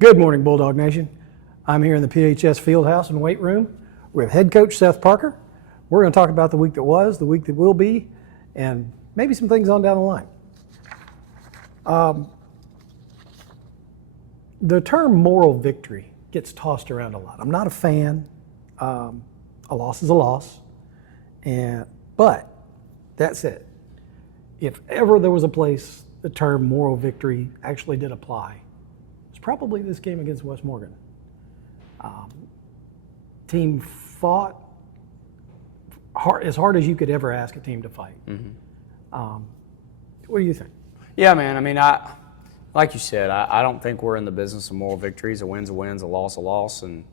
Good morning, Bulldog Nation. I'm here in the PHS Fieldhouse and weight room with head coach Seth Parker. We're going to talk about the week that was, the week that will be, and maybe some things on down the line. The term moral victory gets tossed around a lot. I'm not a fan. A loss is a loss. But that said, if ever there was a place the term moral victory actually did apply, it's probably this game against West Morgan. Team fought as hard as you could ever ask a team to fight. Mm-hmm. What do you think? Yeah, man. I mean, like you said, I don't think we're in the business of moral victories. A win's a win, a loss. And,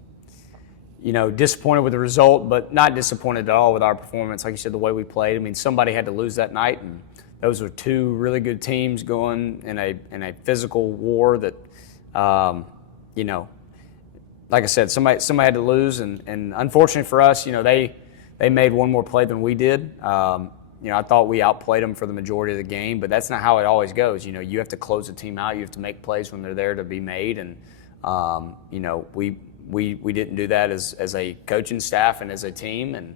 disappointed with the result, but not disappointed at all with our performance. Like you said, the way we played. I mean, somebody had to lose that night, and those were two really good teams going in a physical war that, like I said, somebody had to lose, and unfortunately for us, they made one more play than we did. I thought we outplayed them for the majority of the game, but that's not how it always goes. You have to close the team out. You have to make plays when they're there to be made, and we didn't do that as a coaching staff and as a team, and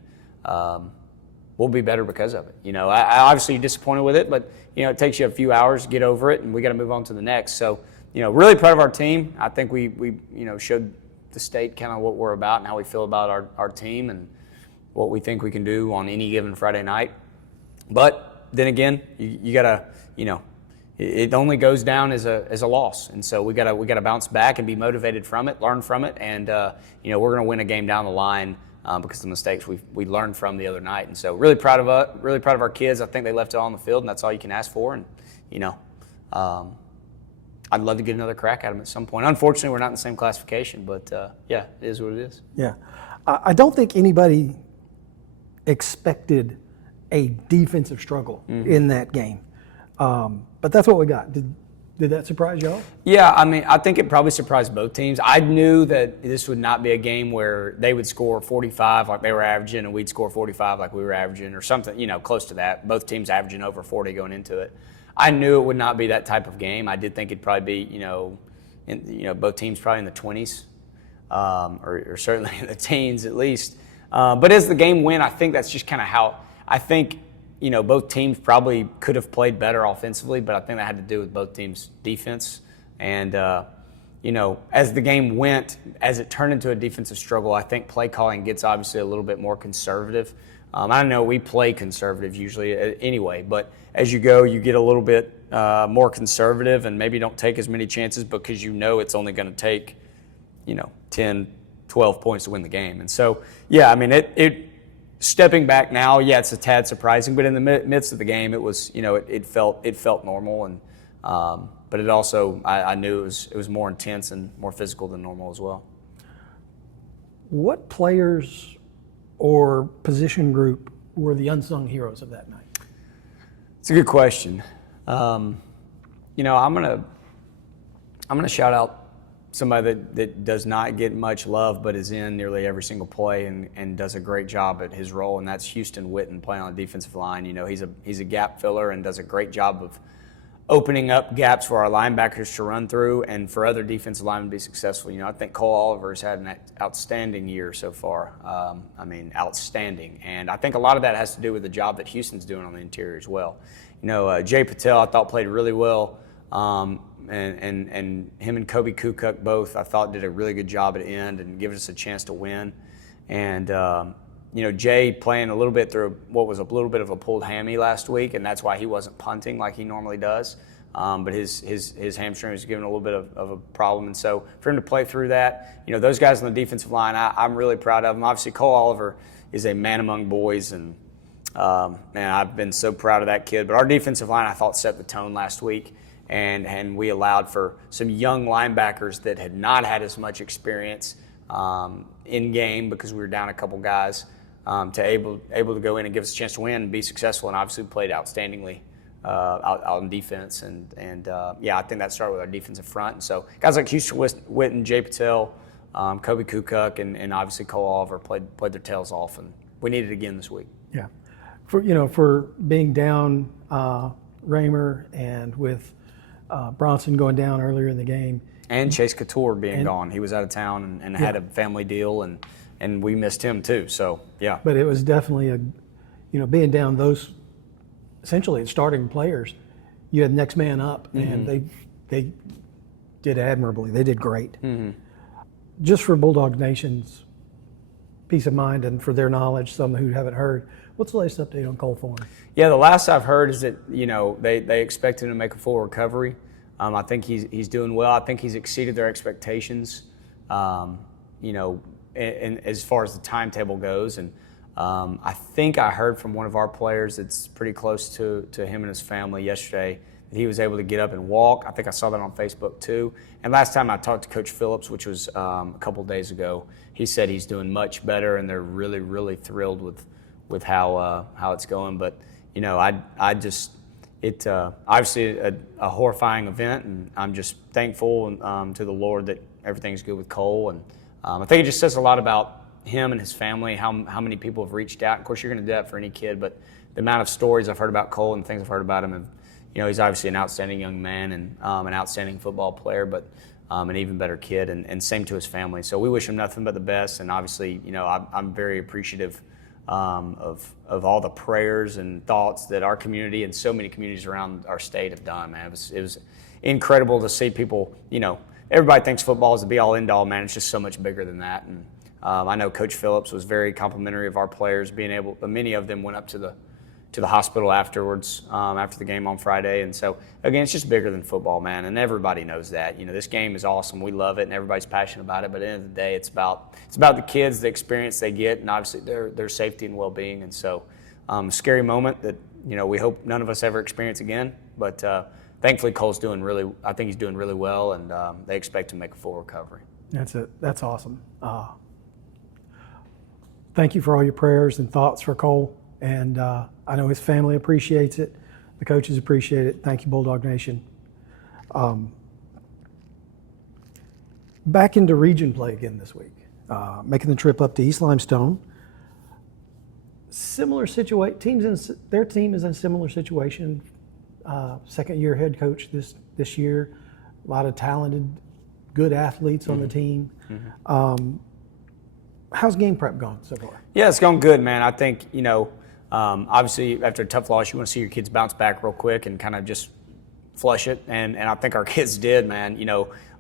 we'll be better because of it. I obviously disappointed with it, but it takes you a few hours to get over it, and we got to move on to the next. So really proud of our team. I think we showed the state kind of what we're about and how we feel about our team and what we think we can do on any given Friday night. But then again, you gotta, it only goes down as a loss, and so we gotta bounce back and be motivated from it, learn from it, and we're gonna win a game down the line because of the mistakes we learned from the other night. And so really proud of our kids. I think they left it all on the field, and that's all you can ask for. And I'd love to get another crack at them at some point. Unfortunately, we're not in the same classification, but it is what it is. Yeah, I don't think anybody expected a defensive struggle in that game. But that's what we got. Did that surprise y'all? Yeah, I mean, I think it probably surprised both teams. I knew that this would not be a game where they would score 45 like they were averaging and we'd score 45 like we were averaging or something, close to that. Both teams averaging over 40 going into it. I knew it would not be that type of game. I did think it'd probably be, both teams probably in the 20s or certainly in the teens at least. But as the game went, I think that's just kind of how I think, both teams probably could have played better offensively, but I think that had to do with both teams' defense. And, as the game went, as it turned into a defensive struggle, I think play calling gets obviously a little bit more conservative. I know we play conservative usually anyway, but as you go, you get a little bit more conservative and maybe don't take as many chances because it's only going to take, 10, 12 points to win the game. And so, yeah, I mean, it stepping back now, yeah, it's a tad surprising, but in the midst of the game, it was, it felt normal, and but it also, I knew it was more intense and more physical than normal as well. What players or position group were the unsung heroes of that night? It's a good question. I'm gonna shout out somebody that does not get much love but is in nearly every single play and does a great job at his role, and that's Houston Witten playing on the defensive line. He's a gap filler and does a great job of opening up gaps for our linebackers to run through and for other defensive linemen to be successful. I think Cole Oliver has had an outstanding year so far. Outstanding. And I think a lot of that has to do with the job that Houston's doing on the interior as well. Jay Patel I thought played really well. And him and Kobe Kukuk both, I thought, did a really good job at the end and gave us a chance to win. And, Jay playing a little bit through what was a little bit of a pulled hammy last week, and that's why he wasn't punting like he normally does. But his hamstring was giving a little bit of a problem. And so for him to play through that, those guys on the defensive line, I'm really proud of them. Obviously, Cole Oliver is a man among boys, and, I've been so proud of that kid. But our defensive line, I thought, set the tone last week. And we allowed for some young linebackers that had not had as much experience in game because we were down a couple guys to able to go in and give us a chance to win and be successful, and obviously played outstandingly out in defense. And I think that started with our defensive front. And so guys like Houston Witten, Jay Patel, Kobe Kukuk, and obviously Cole Oliver played their tails off, and we need it again this week. Yeah, for being down Raymer and with Bronson going down earlier in the game, And Chase Couture being gone. He was out of town and had a family deal, and we missed him too. So, yeah. But it was definitely being down those essentially starting players, you had next man up, and they did admirably. They did great. Just for Bulldog Nation's peace of mind and for their knowledge, some who haven't heard, what's the latest update on Cole Thorne? Yeah, the last I've heard is that they expect him to make a full recovery. I think he's doing well. I think he's exceeded their expectations. And as far as the timetable goes, and I think I heard from one of our players that's pretty close to him and his family yesterday that he was able to get up and walk. I think I saw that on Facebook too. And last time I talked to Coach Phillips, which was a couple days ago, he said he's doing much better, and they're really, really thrilled with how it's going. But it's obviously a horrifying event, and I'm just thankful to the Lord that everything's good with Cole. And I think it just says a lot about him and his family, how many people have reached out. Of course, you're going to do that for any kid, but the amount of stories I've heard about Cole and things I've heard about him, he's obviously an outstanding young man and an outstanding football player, but an even better kid, and same to his family. So we wish him nothing but the best, and obviously, I'm very appreciative of all the prayers and thoughts that our community and so many communities around our state have done, man. It was incredible to see people, everybody thinks football is the be-all, end-all, man. It's just so much bigger than that. And I know Coach Phillips was very complimentary of our players, many of them went up to the hospital afterwards, after the game on Friday. And so, again, it's just bigger than football, man, and everybody knows that. This game is awesome. We love it, and everybody's passionate about it. But at the end of the day, it's about the kids, the experience they get, and obviously their safety and well-being. And so, scary moment that, we hope none of us ever experience again. But thankfully, Cole's I think he's doing really well, and they expect to make a full recovery. That's awesome. Thank you for all your prayers and thoughts for Cole. And I know his family appreciates it. The coaches appreciate it. Thank you, Bulldog Nation. Back into region play again this week. Making the trip up to East Limestone. Similar situation. Their team is in a similar situation. Second-year head coach this year. A lot of talented, good athletes on the team. How's game prep gone so far? Yeah, it's going good, man. I think, obviously after a tough loss, you want to see your kids bounce back real quick and kind of just flush it. And I think our kids did, man. It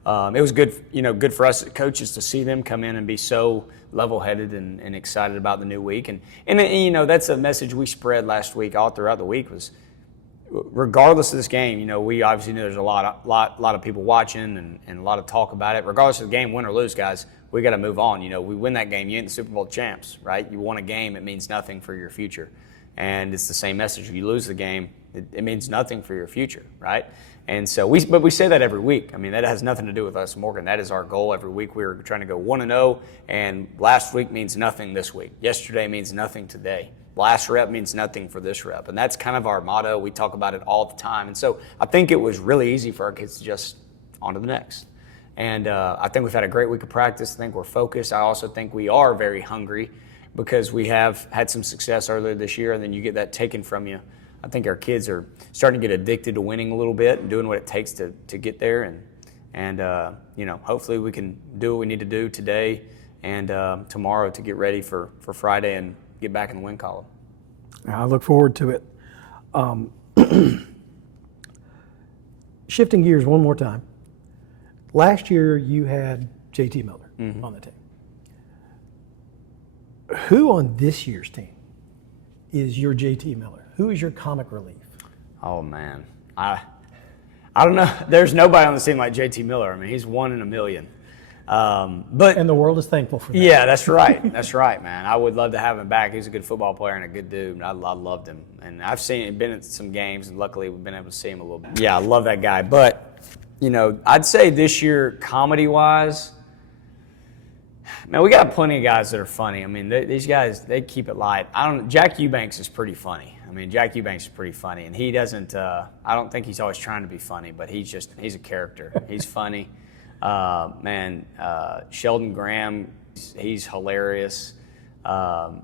was good for us as coaches to see them come in and be so level-headed and excited about the new week. And that's a message we spread last week, all throughout the week, was regardless of this game, we obviously knew there's a lot of people watching and a lot of talk about it. Regardless of the game, win or lose, guys, we got to move on. We win that game, you ain't the Super Bowl champs, right? You won a game, it means nothing for your future. And it's the same message. If you lose the game, it means nothing for your future, right? And so but we say that every week. I mean, that has nothing to do with us, Morgan. That is our goal every week. We're trying to go 1-0, and last week means nothing this week. Yesterday means nothing today. Last rep means nothing for this rep. And that's kind of our motto. We talk about it all the time. And so I think it was really easy for our kids to just on to the next. And I think we've had a great week of practice. I think we're focused. I also think we are very hungry because we have had some success earlier this year, and then you get that taken from you. I think our kids are starting to get addicted to winning a little bit and doing what it takes to get there. And hopefully we can do what we need to do today and tomorrow to get ready for Friday and get back in the win column. I look forward to it. Shifting gears one more time. Last year you had JT Miller on the team. Who on this year's team is your JT Miller? Who is your comic relief? Oh, man. I don't know. There's nobody on the team like JT Miller. I mean, he's 1 in a million. And the world is thankful for that. Yeah, that's right. That's right, man. I would love to have him back. He's a good football player and a good dude. I loved him. And I've been at some games, and luckily we've been able to see him a little bit. Yeah, I love that guy. But, I'd say this year, comedy-wise, man, we got plenty of guys that are funny. I mean, these guys, they keep it light. Jack Eubanks is pretty funny. I mean, Jack Eubanks is pretty funny. And he doesn't, I don't think he's always trying to be funny, but he's a character. He's funny. Sheldon Graham, he's hilarious. There are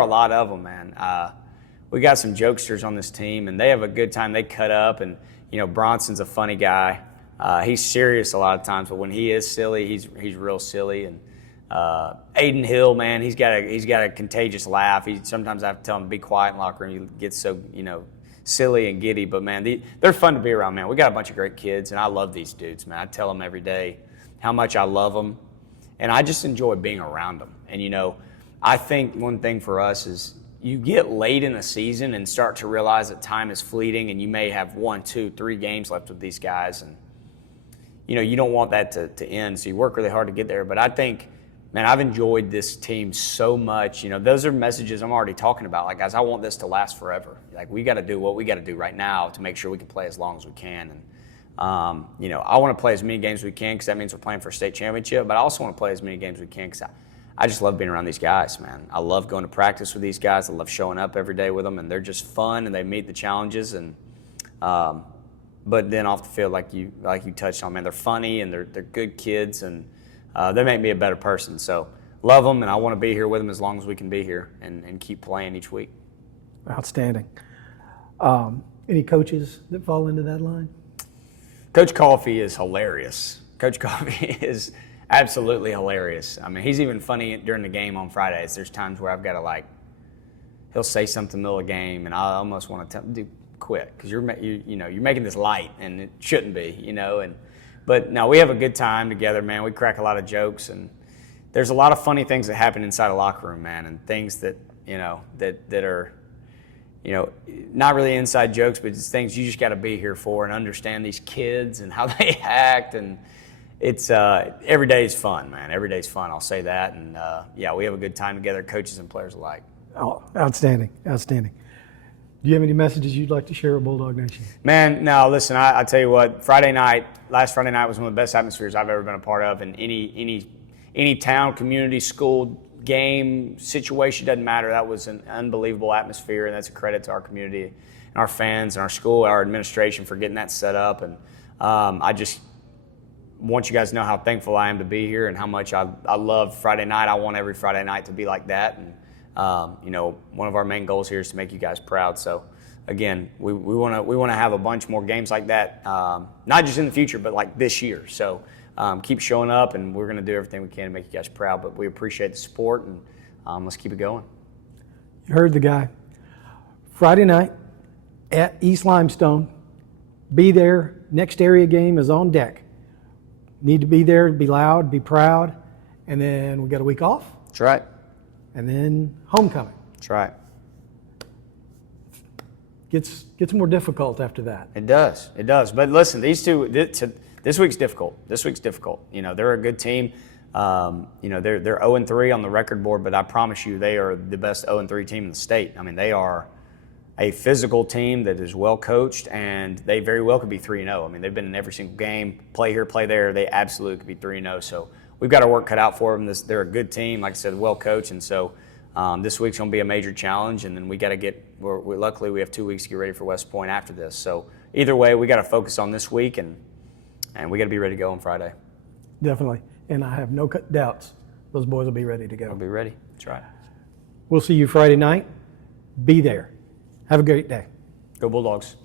a lot of them, man. we got some jokesters on this team, and they have a good time. They cut up, and Bronson's a funny guy. He's serious a lot of times, but when he is silly, he's real silly. And Aiden Hill, man, he's got a contagious laugh. Sometimes I have to tell him to be quiet in the locker room. He gets so silly and giddy, but man, they're fun to be around, man. We got a bunch of great kids, and I love these dudes, man. I tell them every day how much I love them, and I just enjoy being around them. And I think one thing for us is you get late in the season and start to realize that time is fleeting, and you may have 1, 2, 3 games left with these guys, and you don't want that to end, so you work really hard to get there. But I think, man, I've enjoyed this team so much. Those are messages I'm already talking about. Like, guys, I want this to last forever. Like, we got to do what we got to do right now to make sure we can play as long as we can. And, I want to play as many games as we can because that means we're playing for a state championship. But I also want to play as many games as we can because I just love being around these guys, man. I love going to practice with these guys. I love showing up every day with them, and they're just fun, and they meet the challenges. And but then off the field, like you touched on, man, they're funny and they're good kids, and they make me a better person. So love them, and I want to be here with them as long as we can be here and keep playing each week. Outstanding. Any coaches that fall into that line? Coach Coffey is hilarious. Coach Coffey is absolutely hilarious. I mean, he's even funny during the game on Fridays. There's times where I've got to he'll say something in the middle of the game, and I almost want to tell him, dude, quit, because you're making this light, and it shouldn't be, But no, we have a good time together, man. We crack a lot of jokes, and there's a lot of funny things that happen inside a locker room, man, and things that that are not really inside jokes, but it's things you just got to be here for and understand these kids and how they act. And it's every day is fun, man. Every day is fun. I'll say that. And we have a good time together, coaches and players alike. Oh, outstanding. Do you have any messages you'd like to share with Bulldog Nation? Man, no, listen, I tell you what, last Friday night was one of the best atmospheres I've ever been a part of. And any town, community, school, game, situation, doesn't matter. That was an unbelievable atmosphere, and that's a credit to our community and our fans and our school, our administration for getting that set up. And I just want you guys to know how thankful I am to be here and how much I love Friday night. I want every Friday night to be like that. And one of our main goals here is to make you guys proud. So again, we want to have a bunch more games like that, not just in the future, but like this year. So keep showing up, and we're going to do everything we can to make you guys proud. But we appreciate the support, and let's keep it going. You heard the guy. Friday night at East Limestone. Be there. Next area game is on deck. Need to be there, be loud, be proud, and then we got a week off. That's right. And then homecoming. That's right. Gets more difficult after that. It does. But listen, these two, this week's difficult. They're a good team. They're 0-3 on the record board, but I promise you they are the best 0-3 team in the state. I mean, they are a physical team that is well coached, and they very well could be 3-0. I mean, they've been in every single game, play here, play there. They absolutely could be 3-0. So we've got our work cut out for them. They're a good team, like I said, well coached, and so this week's going to be a major challenge. And then we got to luckily we have 2 weeks to get ready for West Point after this. So either way, we got to focus on this week, and we got to be ready to go on Friday. Definitely, and I have no doubts those boys will be ready to go. We'll be ready. That's right. We'll see you Friday night. Be there. Have a great day. Go Bulldogs.